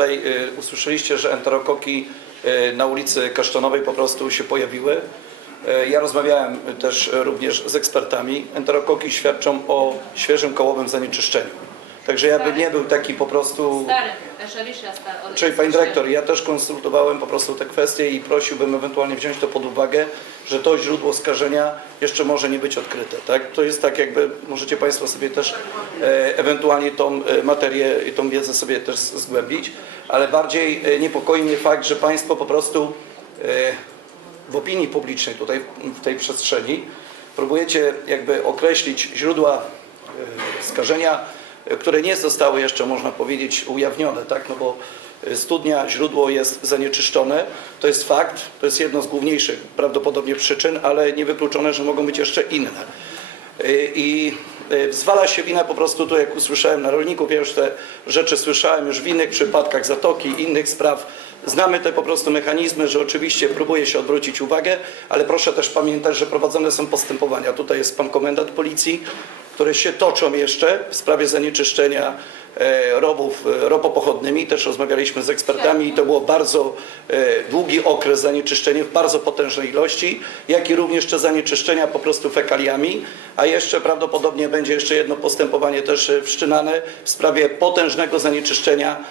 tutaj y, usłyszeliście, że enterokoki y, na ulicy Kasztanowej po prostu się pojawiły. Y, ja rozmawiałem też również z ekspertami. Enterokoki świadczą o świeżym kołowym zanieczyszczeniu. Także ja bym nie był taki po prostu... Stary. Czyli Pani Dyrektor, ja też konsultowałem po prostu te kwestie i prosiłbym ewentualnie wziąć to pod uwagę, że to źródło skażenia jeszcze może nie być odkryte. Tak? To jest tak jakby, możecie Państwo sobie też e, ewentualnie tą e, materię i tą wiedzę sobie też zgłębić, ale bardziej e, niepokoi mnie fakt, że Państwo po prostu e, w opinii publicznej tutaj w tej przestrzeni próbujecie jakby określić źródła e, skażenia, które nie zostały jeszcze, można powiedzieć, ujawnione, tak? No bo e, studnia, źródło jest zanieczyszczone, to jest fakt, to jest jedno z główniejszych prawdopodobnie przyczyn, ale niewykluczone, że mogą być jeszcze inne. Y, I y, zwala się wina po prostu tu, jak usłyszałem na rolników, ja już te rzeczy słyszałem już w innych przypadkach zatoki, innych spraw. Znamy te po prostu mechanizmy, że oczywiście próbuje się odwrócić uwagę, ale proszę też pamiętać, że prowadzone są postępowania. Tutaj jest pan komendant policji, które się toczą jeszcze w sprawie zanieczyszczenia e, rowów e, ropopochodnymi. Też rozmawialiśmy z ekspertami i to było bardzo e, długi okres zanieczyszczenia w bardzo potężnej ilości, jak i również te zanieczyszczenia po prostu fekaliami, a jeszcze prawdopodobnie będzie jeszcze jedno postępowanie też wszczynane w sprawie potężnego zanieczyszczenia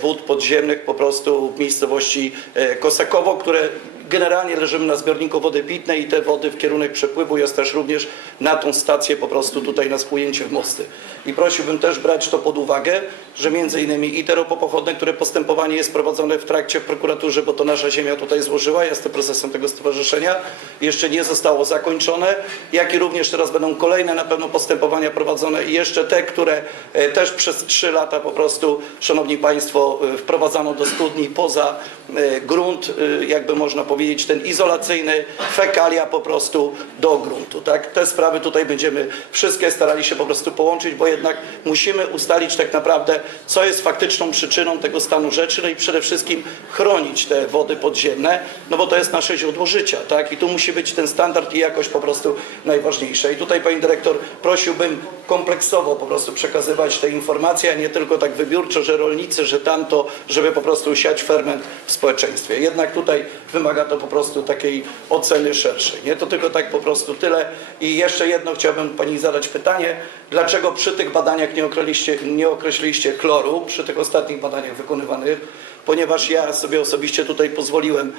wód podziemnych po prostu w miejscowości Kosakowo, które Generalnie leżymy na zbiorniku wody pitnej i te wody w kierunek przepływu jest też również na tą stację po prostu tutaj na spłynięcie w mosty. I prosiłbym też brać to pod uwagę, że między innymi i te ropopochodne, które postępowanie jest prowadzone w trakcie w prokuraturze, bo to nasza ziemia tutaj złożyła, jestem prezesem tego stowarzyszenia, jeszcze nie zostało zakończone, jak i również teraz będą kolejne na pewno postępowania prowadzone i jeszcze te, które e, też przez trzy lata po prostu, Szanowni Państwo, e, wprowadzano do studni poza e, grunt, jakby można powiedzieć, ten izolacyjny, fekalia po prostu do gruntu. Tak? Te sprawy tutaj będziemy wszystkie starali się po prostu połączyć, bo jednak musimy ustalić tak naprawdę, co jest faktyczną przyczyną tego stanu rzeczy, no i przede wszystkim chronić te wody podziemne, no bo to jest nasze źródło życia, tak? I tu musi być ten standard i jakość po prostu najważniejsza. I tutaj Pani Dyrektor prosiłbym kompleksowo po prostu przekazywać te informacje, a nie tylko tak wybiórczo, że rolnicy, że tamto, żeby po prostu siać ferment w społeczeństwie. Jednak tutaj wymaga po prostu takiej oceny szerszej. Nie to tylko tak po prostu tyle. I jeszcze jedno chciałbym Pani zadać pytanie. Dlaczego przy tych badaniach nie określiliście, nie określiliście chloru, przy tych ostatnich badaniach wykonywanych? Ponieważ ja sobie osobiście tutaj pozwoliłem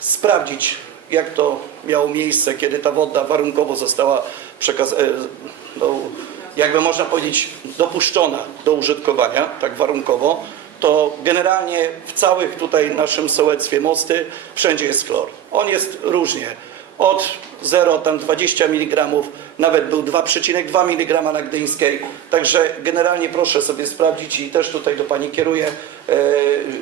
sprawdzić, jak to miało miejsce, kiedy ta woda warunkowo została przekazana, no, jakby można powiedzieć, dopuszczona do użytkowania, tak warunkowo, to generalnie w całych tutaj naszym sołectwie Mosty wszędzie jest chlor. On jest różnie. Od 0, tam 20 mg, nawet był 2,2 mg na Gdyńskiej. Także generalnie proszę sobie sprawdzić i też tutaj do Pani kieruję e,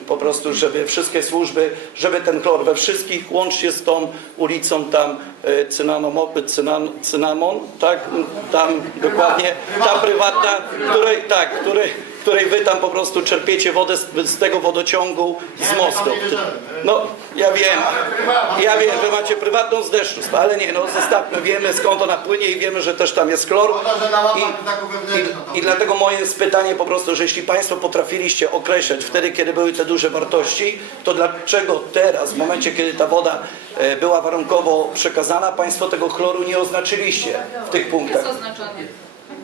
po prostu, żeby wszystkie służby, żeby ten chlor we wszystkich, łącznie z tą ulicą tam e, Cynanomopy, Cynan, Cynamon, tak? Tam dokładnie, ta prywatna, której, tak, której, której wy tam po prostu czerpiecie wodę z, z tego wodociągu z mostu. No, ja wiem, ja wiem, wy macie prywatną z deszczu, ale nie, no zostawmy, wiemy skąd ona płynie i wiemy, że też tam jest chlor. I-. I, I dlatego moje jest pytanie po prostu, że jeśli Państwo potrafiliście określać wtedy, kiedy były te duże wartości, to dlaczego teraz, w momencie, kiedy ta woda e, była warunkowo przekazana, Państwo tego chloru nie oznaczyliście w tych Jest punktach? oznaczony.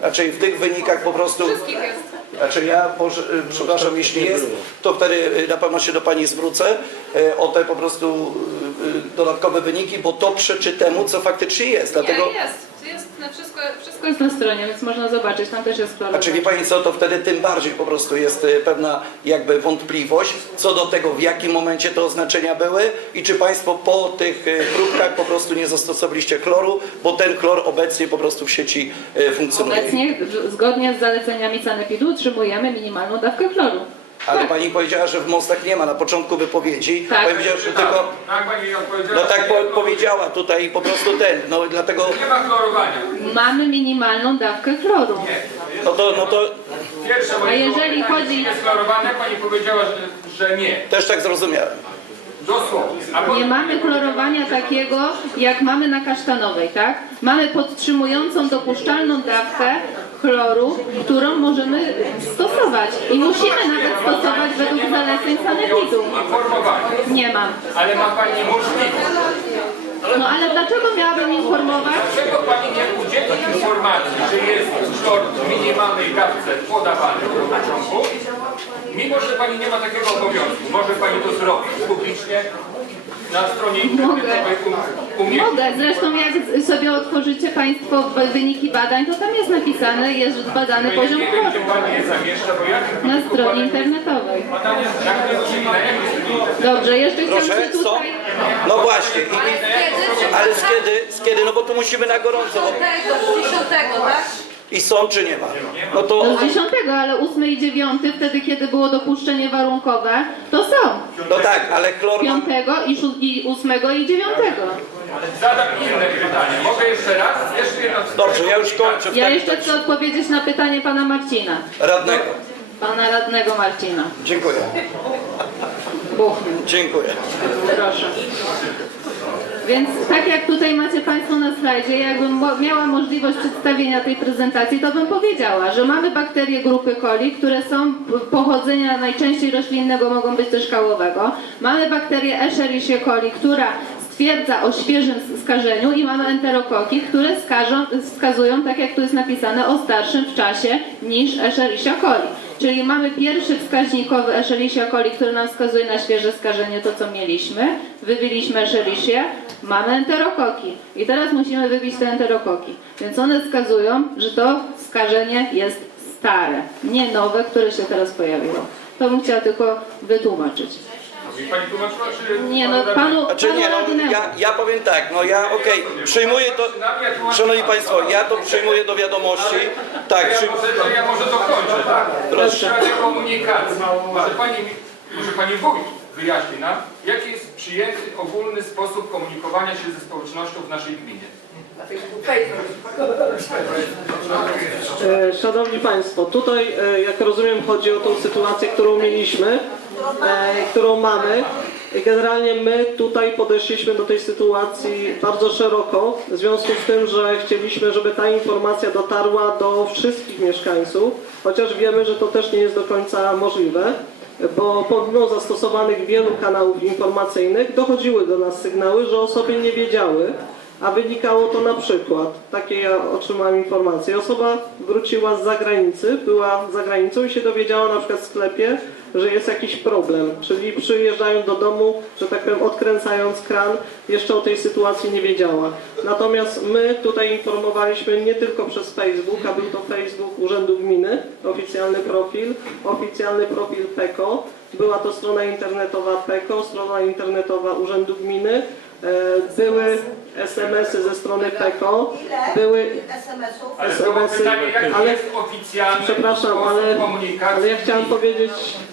Znaczy w tych wynikach po prostu... Wszystkich jest. Znaczy ja, może, y, przepraszam, jeśli jest, to wtedy y, na pewno się do Pani zwrócę y, o te po prostu dodatkowe wyniki, bo to przeczy temu, co faktycznie jest. Dlatego... Nie, jest. Jest na wszystko, wszystko jest na stronie, więc można zobaczyć, tam też jest chlor. Znaczy wie Pani co, to wtedy tym bardziej po prostu jest y, pewna jakby wątpliwość co do tego, w jakim momencie te oznaczenia były i czy Państwo po tych y, próbkach po prostu nie zastosowaliście chloru, bo ten chlor obecnie po prostu w sieci y, funkcjonuje. Obecnie zgodnie z zaleceniami sanepidu utrzymujemy minimalną dawkę chloru. Ale Pani powiedziała, że w mostach nie ma na początku wypowiedzi. Tak. Pani powiedziała, że tylko... Tak pani odpowiedziała. No tak nie, po, powiedziała tutaj po prostu ten, no dlatego... Nie ma chlorowania. Mamy minimalną dawkę chloru. Nie. No to, no to Pierwsze moje jeżeli pytanie, chodzi- czy jest chlorowane, pani powiedziała, że, że nie. też tak zrozumiałem. Dosłownie. A Nie mamy chlorowania takiego, jak mamy na kasztanowej, tak? Mamy podtrzymującą dopuszczalną dawkę chloru, którą możemy stosować i musimy nawet stosować według zaleceń sanepidu. Nie mam. Ale ma Pani możliwość. No ale dlaczego miałabym informować? Dlaczego Pani nie udzieli informacji, że jest chlor w minimalnej dawce podawany do pociągu, mimo że Pani nie ma takiego obowiązku? Może Pani to zrobić publicznie na stronie internetowej u, u mnie. Mogę, zresztą jak z- sobie otworzycie Państwo wyniki badań, to tam jest napisane, jest zbadany No ja poziom nie wiem, chloru gdzie Pani je zamieszcza, bo ja na stronie badań- internetowej. Badania? Dobrze, jeszcze chciałam Proszę, się co? tutaj... No właśnie. Ale kiedy? ale z kiedy, z kiedy? No bo tu musimy na gorąco. Tego, 10, tak? I są czy nie ma? No to Do 10, ale 8 i 9, wtedy kiedy było dopuszczenie warunkowe, to są. no tak, ale chlor ma 5 i, szó- i 8 i 9. Zadam inne pytanie. Mogę jeszcze raz? Jeszcze jedno. Dobrze, ja już kończę. Ja jeszcze chcę odpowiedzieć na pytanie pana Marcina. Radnego. Pana radnego Marcina. Dziękuję. Buchny. Dziękuję. Proszę. Więc tak jak tutaj macie Państwo na slajdzie, jakbym miała możliwość przedstawienia tej prezentacji, to bym powiedziała, że mamy bakterie grupy coli, które są pochodzenia najczęściej roślinnego, mogą być też kałowego. Mamy bakterię Escherichia coli, która stwierdza o świeżym skażeniu i mamy enterokoki, które skażą, wskazują, tak jak tu jest napisane, o starszym w czasie niż Escherichia coli. Czyli mamy pierwszy wskaźnikowy Escherichia coli, który nam wskazuje na świeże skażenie, to co mieliśmy. Wybiliśmy Escherichię, mamy enterokoki. I teraz musimy wybić te enterokoki. Więc one wskazują, że to skażenie jest stare, nie nowe, które się teraz pojawiło. To bym chciała tylko wytłumaczyć. Pani tłumaczyła, czy... Nie no, panu, Znaczy panu nie, no, radnemu. ja, ja powiem tak, no ja okej, przyjmuję to, szanowni państwo, ja to przyjmuję do wiadomości, tak, Ja może, to ja może dokończę, tak? Proszę. W sprawie komunikacji. Może Pani, mi- może Pani Wójt wyjaśni nam, jaki jest przyjęty ogólny sposób komunikowania się ze społecznością w naszej gminie? E, Szanowni Państwo, tutaj e, jak rozumiem chodzi o tą sytuację, którą mieliśmy, e, którą mamy. Generalnie my tutaj podeszliśmy do tej sytuacji bardzo szeroko, w związku z tym, że chcieliśmy, żeby ta informacja dotarła do wszystkich mieszkańców, chociaż wiemy, że to też nie jest do końca możliwe, bo pomimo zastosowanych wielu kanałów informacyjnych dochodziły do nas sygnały, że osoby nie wiedziały, a wynikało to na przykład, takie ja otrzymałem informacje, osoba wróciła z zagranicy, była za granicą i się dowiedziała na przykład w sklepie, że jest jakiś problem, czyli przyjeżdżają do domu, że tak powiem odkręcając kran, jeszcze o tej sytuacji nie wiedziała. Natomiast my tutaj informowaliśmy nie tylko przez Facebook, a był to Facebook Urzędu Gminy, oficjalny profil, oficjalny profil PEKO, była to strona internetowa PEKO, strona internetowa Urzędu Gminy, Były SMS-y ze strony PEKO, były SMS-ów. Ale było SMS-y, pytanie, jaki ale- jest oficjalny Przepraszam, sposób ale, komunikacji ale ja chciałem powiedzieć,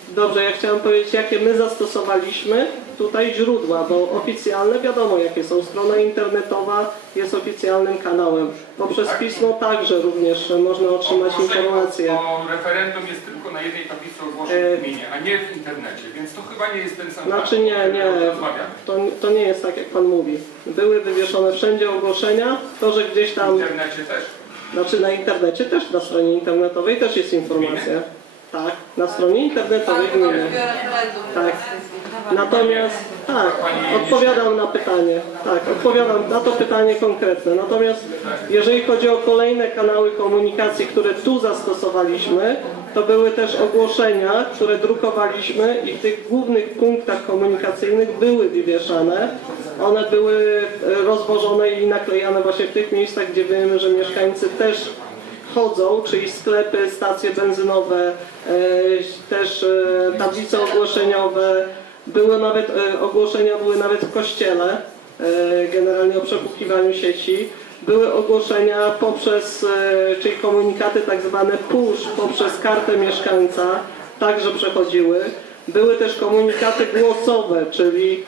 dobrze, ja chciałem powiedzieć, jakie my zastosowaliśmy tutaj źródła, bo oficjalne wiadomo jakie są. Strona internetowa jest oficjalnym kanałem. Poprzez pismo także również można otrzymać Ogłoszenie informacje. O referendum jest tylko na jednej tablicy ogłoszeń w gminie, a nie w internecie, więc to chyba nie jest ten sam Znaczy nie, nie, rozmawiamy. to, to nie jest tak jak Pan mówi. Były wywieszone wszędzie ogłoszenia, to że gdzieś W tam internecie też? Znaczy na internecie też, na stronie internetowej też jest informacja. Tak, na stronie internetowej gminy. Tak. Natomiast, tak, odpowiadam na pytanie. Tak, odpowiadam na to pytanie konkretne. Natomiast jeżeli chodzi o kolejne kanały komunikacji, które tu zastosowaliśmy, to były też ogłoszenia, które drukowaliśmy i w tych głównych punktach komunikacyjnych były wywieszane. One były e, rozwożone i naklejane właśnie w tych miejscach, gdzie wiemy, że mieszkańcy też chodzą, czyli sklepy, stacje benzynowe, e, też e, tablice ogłoszeniowe. Były nawet e, ogłoszenia były nawet w kościele, generalnie o przeszukiwaniu sieci. Były ogłoszenia poprzez, czyli komunikaty tak zwane push poprzez kartę mieszkańca, także przechodziły. Były też komunikaty głosowe, czyli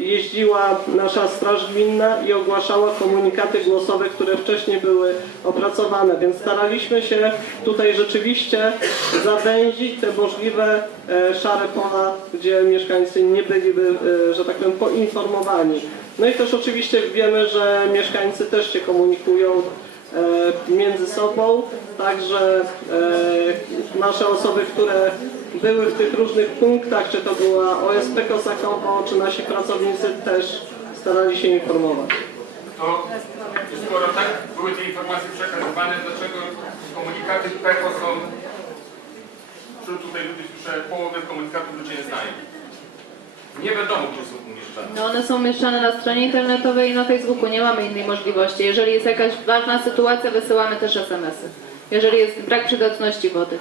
jeździła nasza Straż Gminna i ogłaszała komunikaty głosowe, które wcześniej były opracowane, więc staraliśmy się tutaj rzeczywiście zawęzić te możliwe e, szare pola, gdzie mieszkańcy nie byliby, e, że tak powiem, poinformowani. No i też oczywiście wiemy, że mieszkańcy też się komunikują e, między sobą, także e, nasze osoby, które były w tych różnych punktach, czy to była OSP Kosakowo, czy nasi pracownicy też starali się informować. To skoro tak były te informacje przekazywane, dlaczego komunikaty PECO są wśród tutaj ludzi słyszę połowę komunikatów ludzie nie znają. Nie wiadomo, gdzie są umieszczane. No one są umieszczane na stronie internetowej i na Facebooku, nie mamy innej możliwości. Jeżeli jest jakaś ważna sytuacja, wysyłamy też SMS-y. Jeżeli jest brak przydatności wody.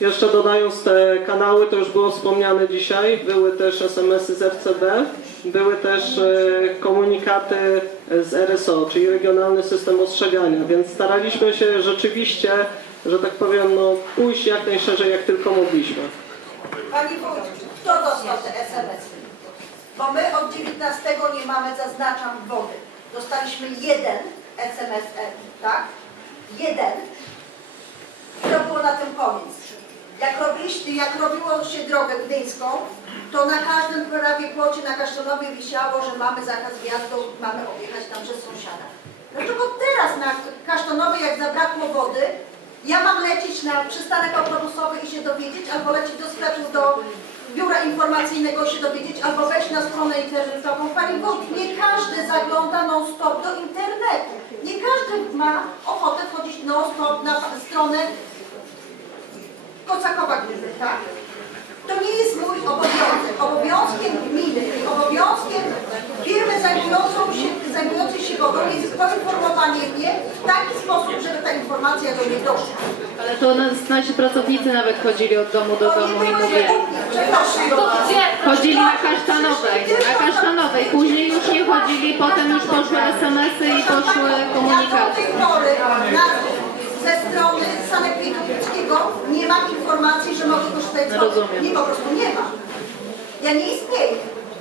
Jeszcze dodając te kanały, to już było wspomniane dzisiaj, były też SMS-y z FCB, były też e, komunikaty z RSO, czyli Regionalny System Ostrzegania, więc staraliśmy się rzeczywiście, że tak powiem, no, pójść jak najszerzej, jak tylko mogliśmy. Pani Wójt, kto dostał te SMS-y? Bo my od 19 nie mamy, zaznaczam, wody. Dostaliśmy jeden SMS, tak? Jeden. I to było na tym koniec. Jak, robiliście, jak robiło się drogę gdyńską, to na każdym prawie płocie na Kasztanowie wisiało, że mamy zakaz wjazdu, mamy objechać tam przez sąsiada. Dlaczego teraz na Kasztanowie, jak zabrakło wody, ja mam lecieć na przystanek autobusowy i się dowiedzieć, albo lecieć do sklepu, do biura informacyjnego się dowiedzieć, albo wejść na stronę internetową. Pani Wójt, nie każdy zagląda non-stop do internetu. Nie każdy ma ochotę wchodzić non-stop na stronę Kocakowa tak? To nie jest mój obowiązek. Obowiązkiem gminy i obowiązkiem firmy zajmującą się, zajmującej się wodą jest poinformowanie mnie w taki sposób, żeby ta informacja do mnie doszła. Ale to nas, nasi pracownicy nawet chodzili od domu do domu i mówili. Chodzili na kasztanowej, na kasztanowej. Później już nie chodzili, potem już poszły SMS-y i poszły Ja do komunikaty. tej pory na, ze strony Sanepidu Ludzkiego nie mam informacji, że mogę korzystać z wody. Nie, po prostu nie mam. Ja nie istnieję,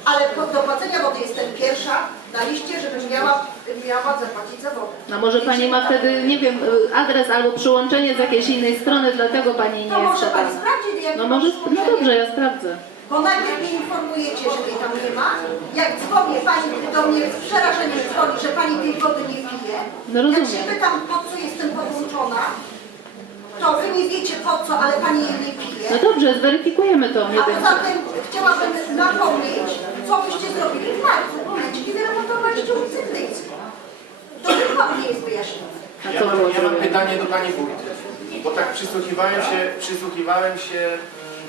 ale do płacenia wody jestem pierwsza na liście, żebym miała, miała zapłacić za wodę. No może pani ma wtedy, nie wiem, adres albo przyłączenie z jakiejś innej strony, dlatego pani To nie jest może pani podana. sprawdzić, jak No może, no dobrze, ja sprawdzę. Bo najpierw mnie informujecie, że mnie tam nie ma. Jak dzwonię, pani do mnie z przerażeniem dzwoni, że pani tej wody nie pije. No. Jak się pytam, po co jestem podłączona, to wy nie wiecie po co, ale pani jej nie pije. No dobrze, zweryfikujemy to. Nie A poza tym chciałabym napomnieć, co byście zrobili w marcu, w momencie, kiedy remontowaliście ulicę Gdyńską. To tylko nie jest wyjaśnione. Ja mam, ja mam pytanie do Pani Wójt, bo tak przysłuchiwałem się, przysłuchiwałem się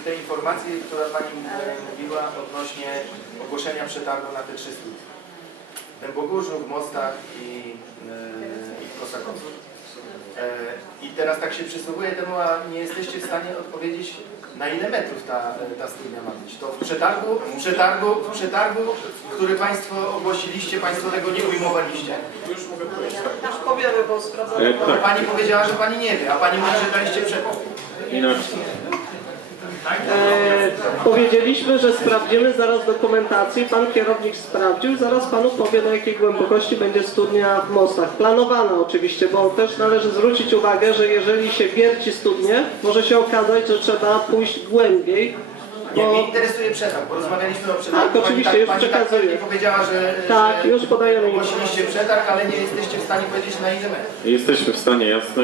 tej informacji, która Pani e, mówiła odnośnie ogłoszenia przetargu na te trzy studia. W Dębogórzu, w Mostach i, e, i w Kosakowie. I teraz tak się przysłuchuję temu, a nie jesteście w stanie odpowiedzieć, na ile metrów ta, ta studnia ma być. To w przetargu, w przetargu, w przetargu, który Państwo ogłosiliście, Państwo tego nie ujmowaliście. E, tak, Pani powiedziała, że Pani nie wie, a Pani mówi, że daliście przepis. inaczej. E, powiedzieliśmy, że sprawdzimy zaraz dokumentację. Pan kierownik sprawdził, zaraz panu powie na jakiej głębokości będzie studnia w mostach. Planowana oczywiście, bo też należy zwrócić uwagę, że jeżeli się wierci studnię, może się okazać, że trzeba pójść głębiej. Nie, Bo mnie interesuje przetarg, bo rozmawialiśmy o przetargu. Tak, oczywiście, pani już tak, pani tak przekazuję. pewnie powiedziała, że, Tak, że już podajemy ogłosiliście przetarg, ale nie jesteście w stanie powiedzieć na ile metrów. Jesteśmy w stanie, jasne.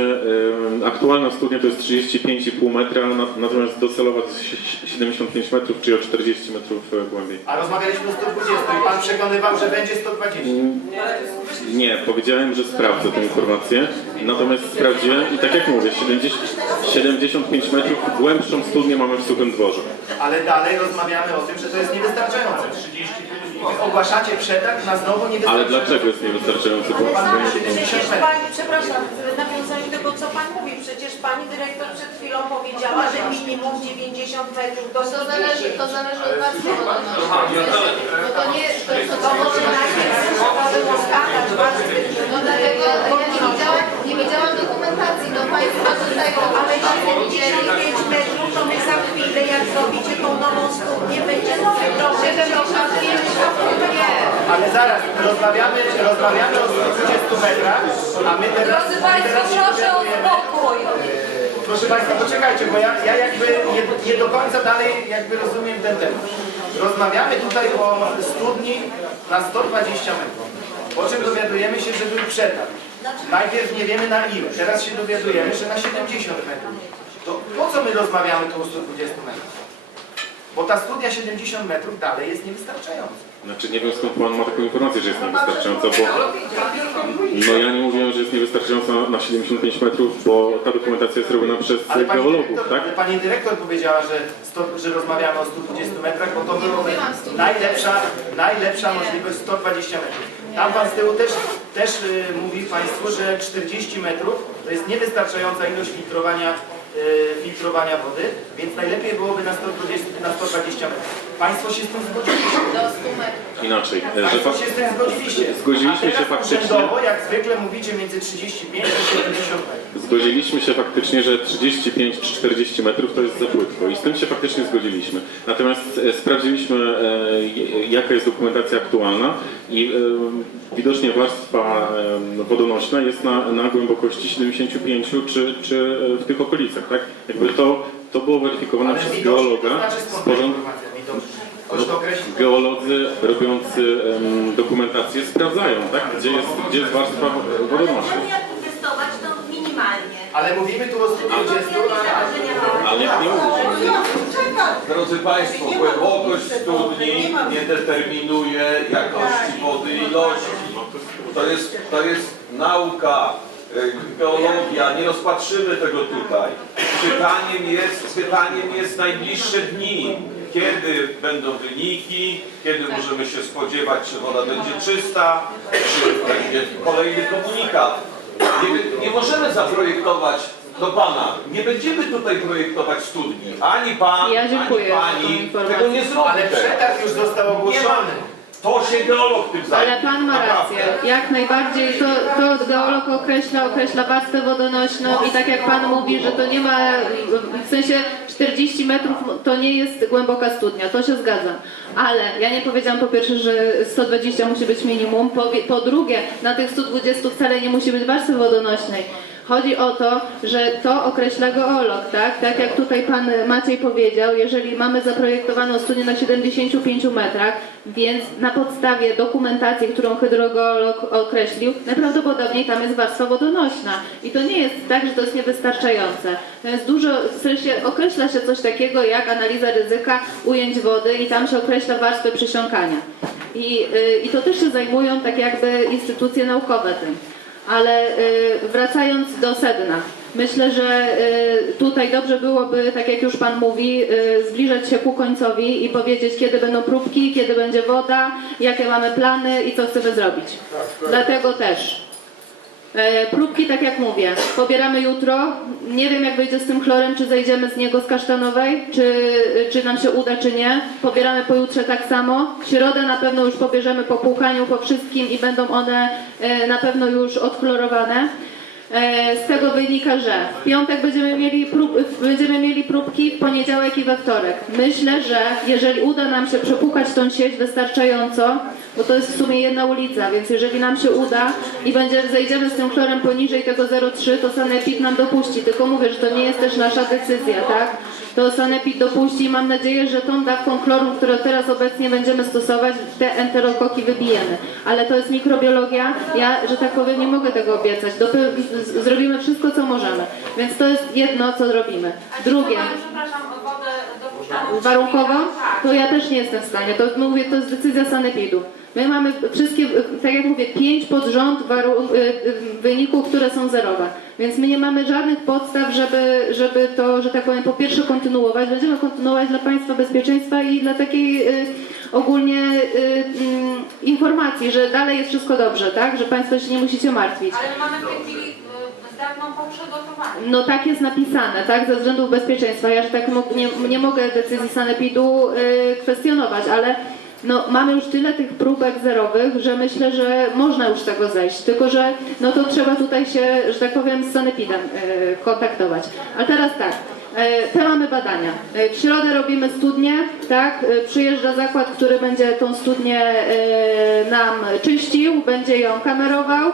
Aktualna studnia to jest 35,5 metra, na- natomiast docelowa to jest si- 75 metrów, czyli o 40 metrów e, głębiej. A rozmawialiśmy o 120 i Pan przekonywał, że będzie 120. Nie, powiedziałem, że sprawdzę tę informację, natomiast sprawdziłem i tak jak mówię, 70, 75 metrów głębszą studnię mamy w Suchym Dworze. Ale dalej rozmawiamy o tym, że to jest niewystarczające. Ogłaszacie przetarg na znowu Ale niewystarczające. dlaczego jest niewystarczający? Bo Pan mówi Przecież 70 metrów. pani, przepraszam, w nawiązaniu do tego, co pan mówi, przecież pani dyrektor przed chwilą powiedziała, że minimum 90 metrów do To zależy, 110. to zależy od warstwy wodonostnej. No to nie jest to, co To może najpierw trzeba było skazać warstwy No dlatego ja nie widziałam, nie widziałam dokumentacji, no Państwo tutaj ale widzieli. 75 metrów, to my za chwilę, jak zrobicie tą nową studnię, będzie nowy problem. 75 nie. Ale zaraz, rozmawiamy, rozmawiamy o 120 metrach, a my teraz... Drodzy Państwo, proszę o spokój. Proszę Państwa, poczekajcie, bo ja, ja jakby nie, nie do końca dalej jakby rozumiem ten temat. Rozmawiamy tutaj o studni na 120 metrów, po czym dowiadujemy się, że był przetarg. Znaczy, Najpierw nie wiemy na ile, teraz się dowiadujemy, że na 70 metrów. To po co my rozmawiamy tu o 120 metrach? Bo ta studnia 70 metrów dalej jest niewystarczająca. Znaczy nie wiem skąd pan ma taką informację, że jest niewystarczająca, bo no ja nie mówiłem, że jest niewystarczająca na 75 metrów, bo ta dokumentacja jest robiona przez Ale pani geologów, dyrektor, tak? pani dyrektor powiedziała, że, sto, że rozmawiamy o 120 metrach, bo to byłoby najlepsza, najlepsza możliwość 120 metrów. Tam pan z tyłu też, też y, mówi Państwu, że 40 metrów to jest niewystarczająca ilość filtrowania, filtrowania wody, więc najlepiej byłoby na 120, na 120 metrów. Państwo się z tym zgodziliście. Do 100 metrów. Inaczej, e, że Państwo fa- się z tym zgodziliście. Zgodziliśmy A teraz się faktycznie. urzędowo, jak zwykle mówicie między 35 a 70 metrów. Zgodziliśmy się faktycznie, że 35 czy 40 metrów to jest za płytko i z tym się faktycznie zgodziliśmy. Natomiast e, sprawdziliśmy e, j- jaka jest dokumentacja aktualna i e, widocznie warstwa e, wodonośna jest na, na głębokości 75 czy, czy e, w tych okolicach, tak? Jakby to, to było weryfikowane Ale przez widocznie geologa to znaczy z skąd ta porząd- informacja określił? Geolodzy robiący em, dokumentację sprawdzają, tak? Gdzie jest, gdzie jest warstwa wodonośna. jak inwestować, to minimalnie. Ale mówimy tu o 120, a... Ale nie mówię. Drodzy Państwo, głębokość studni nie determinuje jakości wody i ilości. To jest, to jest nauka, y, geologia, nie rozpatrzymy tego tutaj. Pytaniem jest, pytaniem jest najbliższe dni. Kiedy będą wyniki, kiedy możemy się spodziewać, czy woda będzie czysta, czy będzie kolejny komunikat. Nie, nie możemy zaprojektować do Pana. Nie będziemy tutaj projektować studni. Ani Pan, Ja dziękuję ani za tą Pani informację. tego nie zrobi. Ale przetarg już został Nie ma. ogłoszony. To się geolog tym zajmie. Ale pan ma Naprawdę. rację. Jak najbardziej to, to geolog określa, określa warstwę wodonośną i tak jak pan mówi, że to nie ma, w sensie 40 metrów to nie jest głęboka studnia, to się zgadzam. Ale ja nie powiedziałam po pierwsze, że 120 musi być minimum, po, po drugie na tych 120 wcale nie musi być warstwy wodonośnej. Chodzi o to, że to określa geolog, tak? Tak jak tutaj pan Maciej powiedział, jeżeli mamy zaprojektowaną studnię na 75 metrach, więc na podstawie dokumentacji, którą hydrogeolog określił, najprawdopodobniej tam jest warstwa wodonośna. I to nie jest tak, że to jest niewystarczające. To jest dużo, w sensie określa się coś takiego jak analiza ryzyka ujęć wody i tam się określa warstwę przysiąkania. I, y, I to też się zajmują tak jakby instytucje naukowe tym. Ale y, wracając do sedna, myślę, że y, tutaj dobrze byłoby, tak jak już Pan mówi, y, zbliżać się ku końcowi i powiedzieć, kiedy będą próbki, kiedy będzie woda, jakie mamy plany i co chcemy zrobić. Dlatego też. E, Próbki, tak jak mówię, pobieramy jutro. Nie wiem, jak wyjdzie z tym chlorem, czy zejdziemy z niego z kasztanowej, czy, czy nam się uda, czy nie. Pobieramy pojutrze tak samo. W środę na pewno już pobierzemy po płukaniu, po wszystkim i będą one e, na pewno już odchlorowane. E, Z tego wynika, że w piątek będziemy mieli, prób, będziemy mieli próbki, w poniedziałek i we wtorek. Myślę, że jeżeli uda nam się przepukać tą sieć wystarczająco, bo to jest w sumie jedna ulica, więc jeżeli nam się uda i będzie, zejdziemy z tym chlorem poniżej tego 0,3, to Sanepid nam dopuści. Tylko mówię, że to nie jest też nasza decyzja, tak? To Sanepid dopuści i mam nadzieję, że tą dawką chloru, którą teraz obecnie będziemy stosować, te enterokoki wybijemy. Ale to jest mikrobiologia, ja, że tak powiem, nie mogę tego obiecać. Dopy- zrobimy wszystko, co możemy. Więc to jest jedno, co robimy. Drugie, Przepraszam, Tak. to ja też nie jestem w stanie. To mówię, to jest decyzja sanepidu. My mamy wszystkie, tak jak mówię, pięć pod rząd y, y, wyników, które są zerowe. Więc my nie mamy żadnych podstaw, żeby, żeby to, że tak powiem, po pierwsze kontynuować. Będziemy kontynuować dla Państwa bezpieczeństwa i dla takiej y, ogólnie y, mm, informacji, że dalej jest wszystko dobrze, tak? Że Państwo się nie musicie martwić. Ale mamy w tej chwili przygotowaniu. No tak jest napisane, tak, ze względów bezpieczeństwa. Ja, tak nie, nie mogę decyzji sanepidu y, kwestionować, ale no, mamy już tyle tych próbek zerowych, że myślę, że można już z tego zejść. Tylko, że no to trzeba tutaj się, że tak powiem, z sanepidem y, kontaktować. A teraz tak. y, Te mamy badania. Y, W środę robimy studnię, tak? Y, Przyjeżdża zakład, który będzie tą studnię nam czyścił, będzie ją kamerował.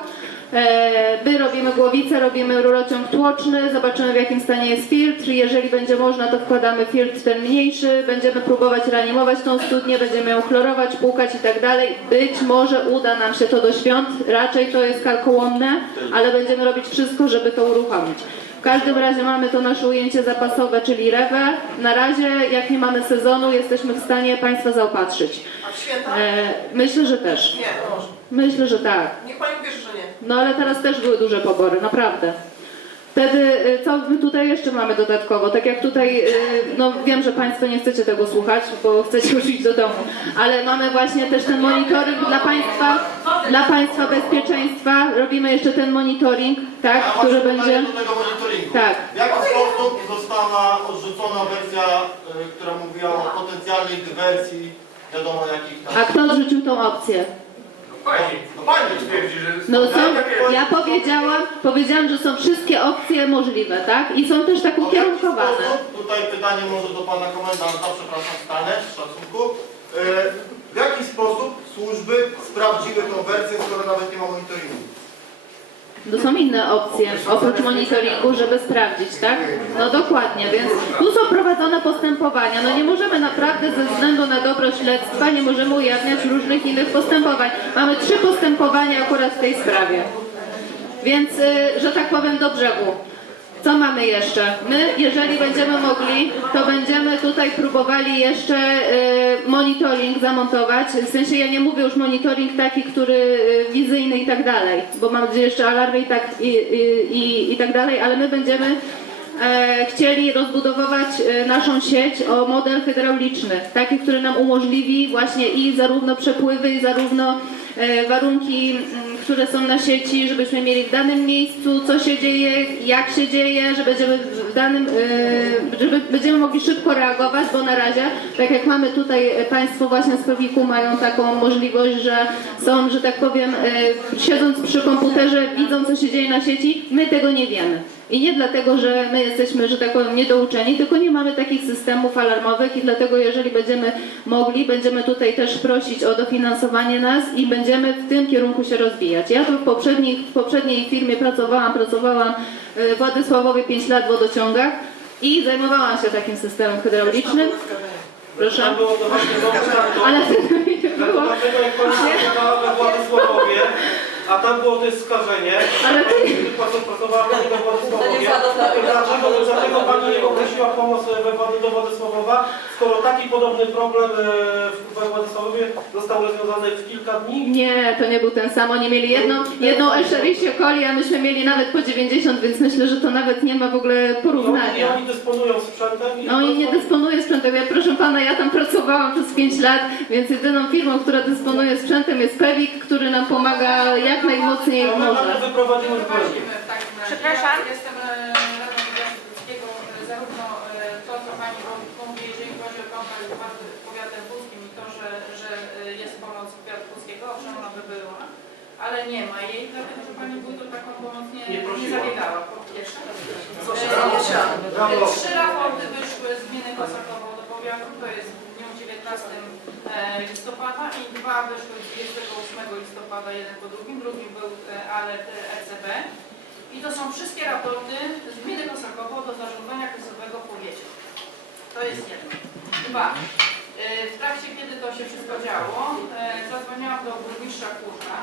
E, My robimy głowicę, robimy rurociąg tłoczny, zobaczymy w jakim stanie jest filtr. Jeżeli będzie można, to wkładamy filtr ten mniejszy. Będziemy próbować reanimować tą studnię, będziemy ją chlorować, płukać i tak dalej. Być może uda nam się to do świąt, raczej to jest karkołomne, ale będziemy robić wszystko, żeby to uruchomić. W każdym razie mamy to nasze ujęcie zapasowe, czyli rewę. Na razie, jak nie mamy sezonu, jesteśmy w stanie Państwa zaopatrzyć. A w święta? E, myślę, że też. Nie, może. Myślę, że tak. Niech pani. No ale teraz też były duże pobory, naprawdę. Wtedy, y, co my tutaj jeszcze mamy dodatkowo? Tak jak tutaj, y, no wiem, że Państwo nie chcecie tego słuchać, bo chcecie już iść do domu, ale mamy właśnie też ten monitoring dla Państwa, dla Państwa bezpieczeństwa. Robimy jeszcze ten monitoring, tak, który będzie... do tego monitoringu. Tak. W jaki sposób została odrzucona wersja, y, która mówiła o potencjalnej dywersji, wiadomo jakich tam... A kto odrzucił tą opcję? Pani, No pani twierdzi, że... No są, ja powiedziałam, powiedziałam, że są wszystkie opcje możliwe, tak? I są też tak w jaki ukierunkowane. sposób, tutaj pytanie może do pana komendanta, przepraszam, stanę, z szacunku. Y, W jaki sposób służby sprawdziły tą wersję, skoro nawet nie ma monitoringu? To są inne opcje oprócz monitoringu, żeby sprawdzić, tak? No dokładnie, więc tu są prowadzone postępowania. No nie możemy naprawdę ze względu na dobro śledztwa, nie możemy ujawniać różnych innych postępowań. Mamy trzy postępowania akurat w tej sprawie. Więc, y, że tak powiem, do brzegu. Co mamy jeszcze? My, jeżeli będziemy mogli, to będziemy tutaj próbowali jeszcze y, monitoring zamontować. W sensie ja nie mówię już monitoring taki, który y, wizyjny i tak dalej, bo mam jeszcze alarmy i tak, i, i, i, tak dalej, ale my będziemy e, chcieli rozbudowywać e, naszą sieć o model hydrauliczny, taki, który nam umożliwi właśnie i zarówno przepływy, i zarówno e, warunki, mm, które są na sieci, żebyśmy mieli w danym miejscu, co się dzieje, jak się dzieje, że będziemy w danym, e, żeby będziemy mogli szybko reagować, bo na razie, tak jak mamy tutaj e, Państwo właśnie z Pewiku mają taką możliwość, że są, że tak powiem, e, siedząc przy komputerze, widzą co się dzieje na sieci, my tego nie wiemy. I nie dlatego, że my jesteśmy, że tak powiem, niedouczeni, tylko nie mamy takich systemów alarmowych i dlatego jeżeli będziemy mogli, będziemy tutaj też prosić o dofinansowanie nas i będziemy w tym kierunku się rozwijać. Ja tu w poprzedniej, w poprzedniej firmie pracowałam, pracowałam w Władysławowie 5 lat w wodociągach i zajmowałam się takim systemem hydraulicznym. Proszę. Tam było to właśnie Ale mi nie było. Dlatego jak pani pracowała we Władysławowie, a tam było to skażenie, Ale pani pracowała pani we Władysławowie, dlaczego, dlaczego pani nie poprosiła pomoc we, Włady- do Władysławowa, skoro taki podobny problem e, w- we Władysławowie został rozwiązany w kilka dni? Nie, to nie był ten sam. Oni mieli jedną, jedną Escherichia coli, a myśmy mieli nawet po 90, więc myślę, że to nawet nie ma w ogóle I oni, I porównania. oni dysponują sprzętem i No i nie dysponuję sprzętem. Ja, proszę pana, ja tam pracowałam przez 5 lat, więc jedyną firmą, która dysponuje sprzętem jest Pewik, który nam pomaga jak najmocniej jak może. wyprowadzimy w. Przepraszam? Jestem e, radną powiatu Puckiego, e, zarówno e, to, co Pani mówi, jeżeli chodzi o kontakt z powiat- powiatem puskim i to, że, że jest pomoc powiatu puckiego, owszem, ona by była, ale nie ma jej, dlatego że Pani Wójt o taką pomoc nie, Nie nie zabiegała, po pierwsze. Trzy raporty wyszły z gminy Kosakowo do powiatu, to jest w dniu 19 e, listopada i dwa wyszły 28 listopada, jeden po drugim, drugi był e, alert ECB. I to są wszystkie raporty z gminy Kosakowo do zarządzania kryzysowego powiecie. To jest jedno. Dwa. E, W trakcie, kiedy to się wszystko działo, e, zadzwoniłam do burmistrza Kurza